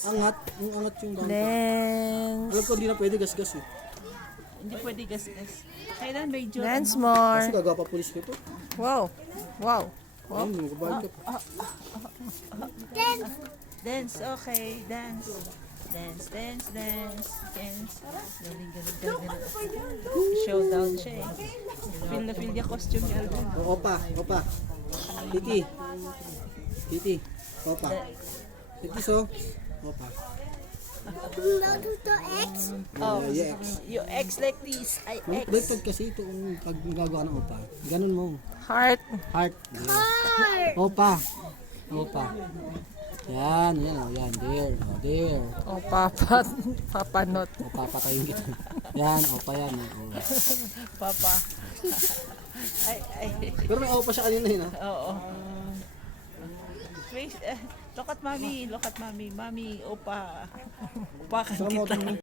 Angat. Yung angat yung downtown. Dance. Alam ko hindi na pwede gas-gas eh. Hindi pwede gas-gas. Kailan medyo Dance Kasi more. gagawa pa pulis ko ito. Wow. Wow. Ayun, magbabayad ka pa. dance, okay, dance. Dance, dance, dance, dance. Galing, galing, galing, galing. Showdown siya eh. Feel na feel niya costume ni Alvin. Opa, opa. Titi. Titi. Opa. Titi so. Opa. Oh, Yeah, X. you X like this. I X. Baliktad kasi ito kung pag gagawa ng opa. Ganun mo. Heart. Heart. Opa. Opa. Yan, yan o. Yan, there. O, there. O, papa. Papanot. O, papatayin kita. Yan, opa yan. O. Papa. Ay, ay. Pero may opa siya kanina yun ha. Oo. Face, look at mommy, look at mommy. Mommy, opa. Opa, Saka mo